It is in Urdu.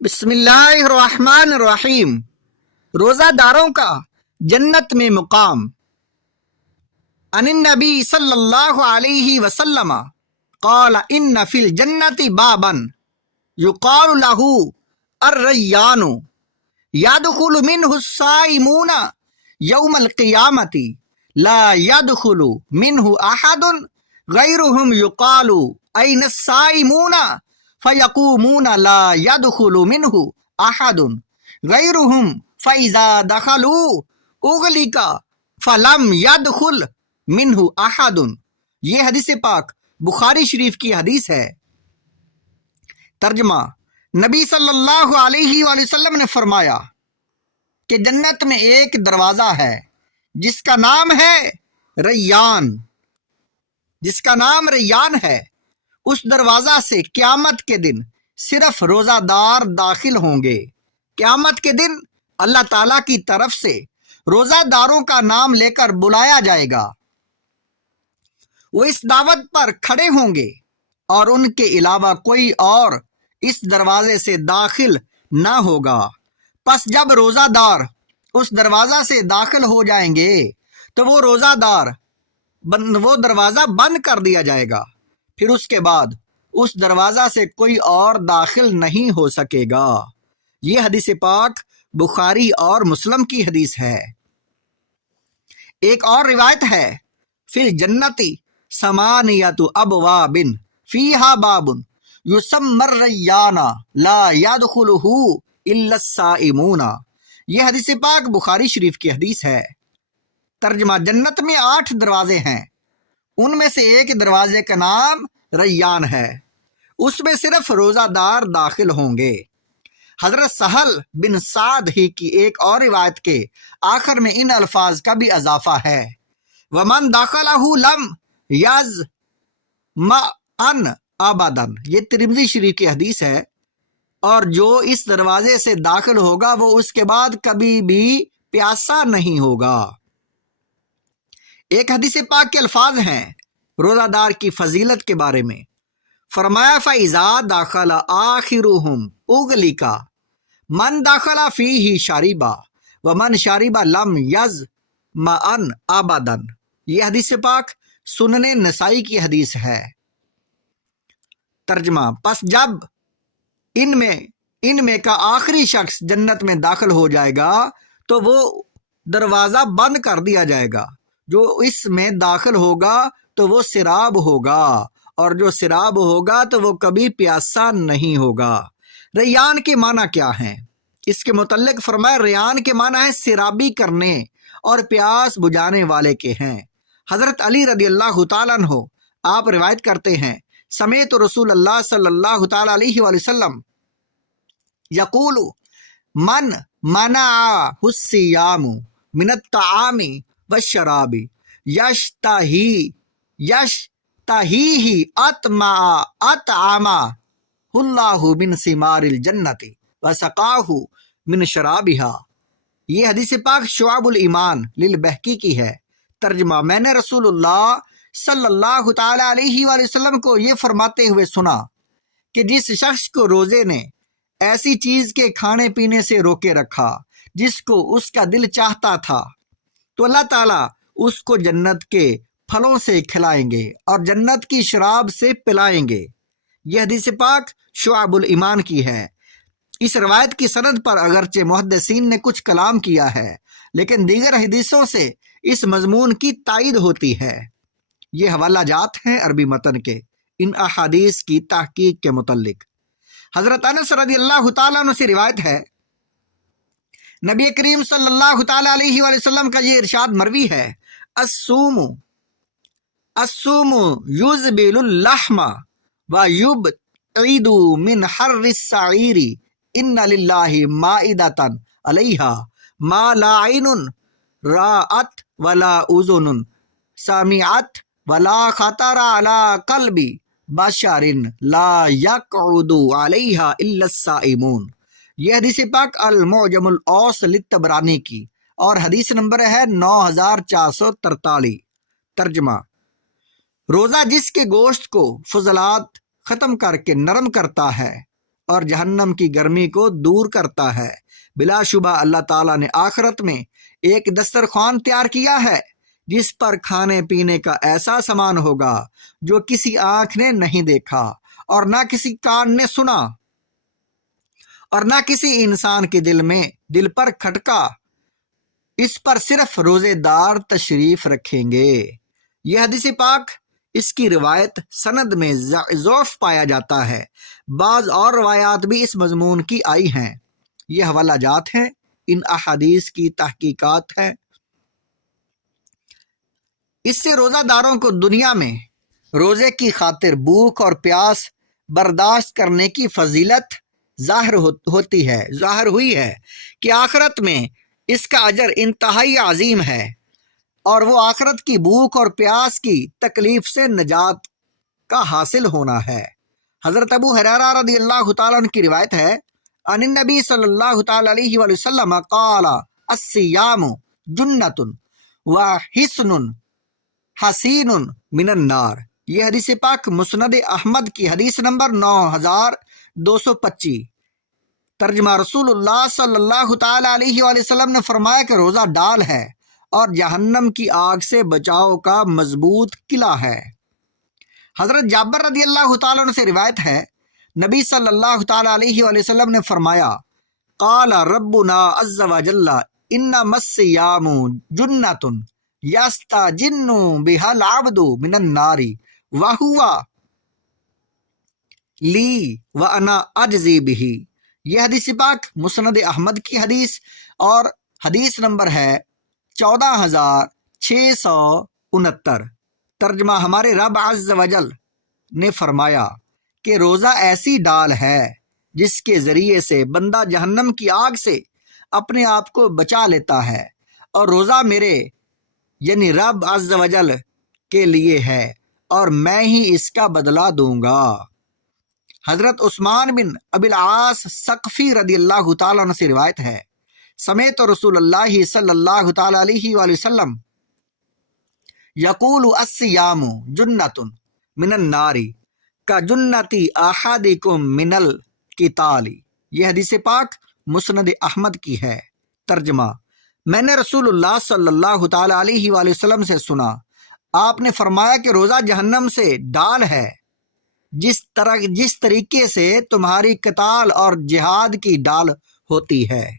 بسم اللہ الرحمن الرحیم۔ روزہ داروں کا جنت میں مقام۔ عن النبی صلی اللہ علیہ وسلم قال ان فی الجنت بابا یقال له الریان يدخل منه الصائمون یوم القیامت لا يدخل منه احد غیرهم یقال این الصائمون فیقومون لا يدخل منه احد غیرهم فاذا دخلوا اغلق فلم يدخل منه احد۔ یہ حدیث پاک بخاری شریف کی حدیث ہے۔ ترجمہ: نبی صلی اللہ علیہ وآلہ وسلم نے فرمایا کہ جنت میں ایک دروازہ ہے جس کا نام ہے ریان، ہے۔ اس دروازہ سے قیامت کے دن صرف روزہ دار داخل ہوں گے۔ قیامت کے دن اللہ تعالیٰ کی طرف سے روزہ داروں کا نام لے کر بلایا جائے گا۔ وہ اس دعوت پر کھڑے ہوں گے اور ان کے علاوہ کوئی اور اس دروازے سے داخل نہ ہوگا۔ پس جب روزہ دار اس دروازہ سے داخل ہو جائیں گے تو وہ دروازہ بند کر دیا جائے گا، پھر اس کے بعد اس دروازہ سے کوئی اور داخل نہیں ہو سکے گا۔ یہ حدیث پاک بخاری اور مسلم کی حدیث ہے۔ ایک اور روایت ہے، فی الجنتی ثمانیۃ ابواب فیہا باب یسمی الریان لا یدخلہ الا الصائمون۔ یہ حدیث پاک بخاری شریف کی حدیث ہے۔ ترجمہ: جنت میں 8 دروازے ہیں، ان میں سے ایک دروازے کا نام ریان ہے، اس میں صرف روزہ دار داخل ہوں گے۔ حضرت سہل بن سعد ہی کی ایک اور روایت کے آخر میں ان الفاظ کا بھی اضافہ ہے، وَمَن دَخَلَهُ لَمْ يَظْمَأَ أَبَدًا۔ یہ ترمذی شریف کی حدیث ہے، اور جو اس دروازے سے داخل ہوگا وہ اس کے بعد کبھی بھی پیاسا نہیں ہوگا۔ ایک حدیث پاک کے الفاظ ہیں روزہ دار کی فضیلت کے بارے میں۔ فرمایا فَإِذَا دَخَلَ آخِرُهُمْ أُغْلِقَ مَنْ دَخَلَ فِيهِ شَرِبَ وَمَنْ شَرِبَ لَمْ يَظْمَأَ أَبَدًا۔ یہ حدیث پاک سنن نسائی کی حدیث ہے۔ ترجمہ: پس جب ان میں کا آخری شخص جنت میں داخل ہو جائے گا تو وہ دروازہ بند کر دیا جائے گا۔ جو اس میں داخل ہوگا تو وہ سراب ہوگا، اور جو سراب ہوگا تو وہ کبھی پیاسا نہیں ہوگا۔ ریان کے معنی کیا ہیں؟ اس کے متعلق فرمایا، ریان کے معنی ہے سرابی کرنے اور پیاس بجھانے والے کے ہیں۔ حضرت علی رضی اللہ تعالیٰ عنہ آپ روایت کرتے ہیں، سمیت رسول اللہ صلی اللہ تعالیٰ علیہ وآلہ وسلم یقول من منع الصیام من الطعام والشراب یشتہیہ اطعمہ اللہ من ثمار الجنت وسقاہ من شرابہا۔ یہ حدیث پاک شعب الایمان للبہقی کی ہے۔ ترجمہ: میں نے رسول اللہ صلی اللہ تعالی علیہ وآلہ وسلم کو یہ فرماتے ہوئے سنا کہ جس شخص کو روزے نے ایسی چیز کے کھانے پینے سے روکے رکھا جس کو اس کا دل چاہتا تھا، تو اللہ تعالیٰ اس کو جنت کے پھلوں سے کھلائیں گے اور جنت کی شراب سے پلائیں گے۔ یہ حدیث پاک شعب الایمان کی ہے۔ اس روایت کی سند پر اگرچہ محدثین نے کچھ کلام کیا ہے، لیکن دیگر حدیثوں سے اس مضمون کی تائید ہوتی ہے۔ یہ حوالہ جات ہیں عربی متن کے ان احادیث کی تحقیق کے متعلق۔ حضرت انس رضی اللہ تعالیٰ عنہ سے روایت ہے، نبی کریم صلی اللہ تعالیٰ علیہ وآلہ وسلم کا یہ ارشاد مروی ہے، الصوم یذبل اللحم ویبعد من حر السعیر ان للہ مائدۃ علیہا ما لا عین رأت ولا اذن سمعت ولا خطر على قلب بشر لا يقعد علیہا الا الصائمون۔ یہ حدیث پاک المعجم الاوسط للطبرانی کی اور حدیث نمبر ہے 9443۔ ترجمہ: روزہ جس کے گوشت کو فضلات ختم کر کے نرم کرتا ہے اور جہنم کی گرمی کو دور کرتا ہے۔ بلا شبہ اللہ تعالیٰ نے آخرت میں ایک دسترخوان تیار کیا ہے جس پر کھانے پینے کا ایسا سامان ہوگا جو کسی آنکھ نے نہیں دیکھا اور نہ کسی کان نے سنا اور نہ کسی انسان کے دل پر کھٹکا۔ اس پر صرف روزے دار تشریف رکھیں گے۔ یہ حدیث پاک، اس کی روایت سند میں ضعف پایا جاتا ہے۔ بعض اور روایات بھی اس مضمون کی آئی ہیں۔ یہ حوالہ جات ہیں، ان احادیث کی تحقیقات ہیں۔ اس سے روزہ داروں کو دنیا میں روزے کی خاطر بھوک اور پیاس برداشت کرنے کی فضیلت ظاہر ہوئی ہے کہ آخرت میں اس کا اجر انتہائی عظیم ہے، اور وہ آخرت کی بھوک اور پیاس کی تکلیف سے نجات کا حاصل ہونا ہے۔ حضرت ابو ہریرہ رضی اللہ تعالیٰ عنہ کی روایت ہے، عن النبی صلی اللہ تعالیٰ علیہ وآلہ وسلم قال الصیام جنۃ وحصن حصین من النار۔ یہ حدیث پاک مسند احمد کی حدیث نمبر 9225۔ ترجمہ، رسول اللہ صلی اللہ تعالیٰ علیہ وآلہ وسلم نے فرمایا کہ روزہ ڈال ہے اور جہنم کی آگ سے بچاؤ کا مضبوط قلعہ ہے۔ حضرت جابر رضی اللہ تعالیٰ عنہ سے روایت ہے، نبی صلی اللہ تعالیٰ علیہ وآلہ وسلم نے فرمایا، قال ربنا عز وجل انما الصیام جنۃ یستجن بها العبد من النار وهو لی وانا اجزی بہ۔ یہ حدیث پاک مسند احمد کی حدیث اور حدیث نمبر ہے 14669۔ ترجمہ، ہمارے رب عز وجل نے فرمایا کہ روزہ ایسی ڈال ہے جس کے ذریعے سے بندہ جہنم کی آگ سے اپنے آپ کو بچا لیتا ہے، اور روزہ میرے یعنی رب عز وجل کے لیے ہے اور میں ہی اس کا بدلہ دوں گا۔ حضرت عثمان بن ابی العاص ثقفی رضی اللہ تعالیٰ عنہ سے روایت ہے، سمیت رسول اللہ صلی اللہ تعالیٰ علیہ وآلہ وسلم یقول الصیام جنۃ من النار کجنۃ احدکم من القتال۔ یہ حدیث پاک مسند احمد کی ہے۔ ترجمہ، میں نے رسول اللہ صلی اللہ تعالیٰ علیہ وآلہ وسلم سے سنا، آپ نے فرمایا کہ روزہ جہنم سے ڈال ہے، جس طریقے سے تمہاری قتال اور جہاد کی ڈال ہوتی ہے۔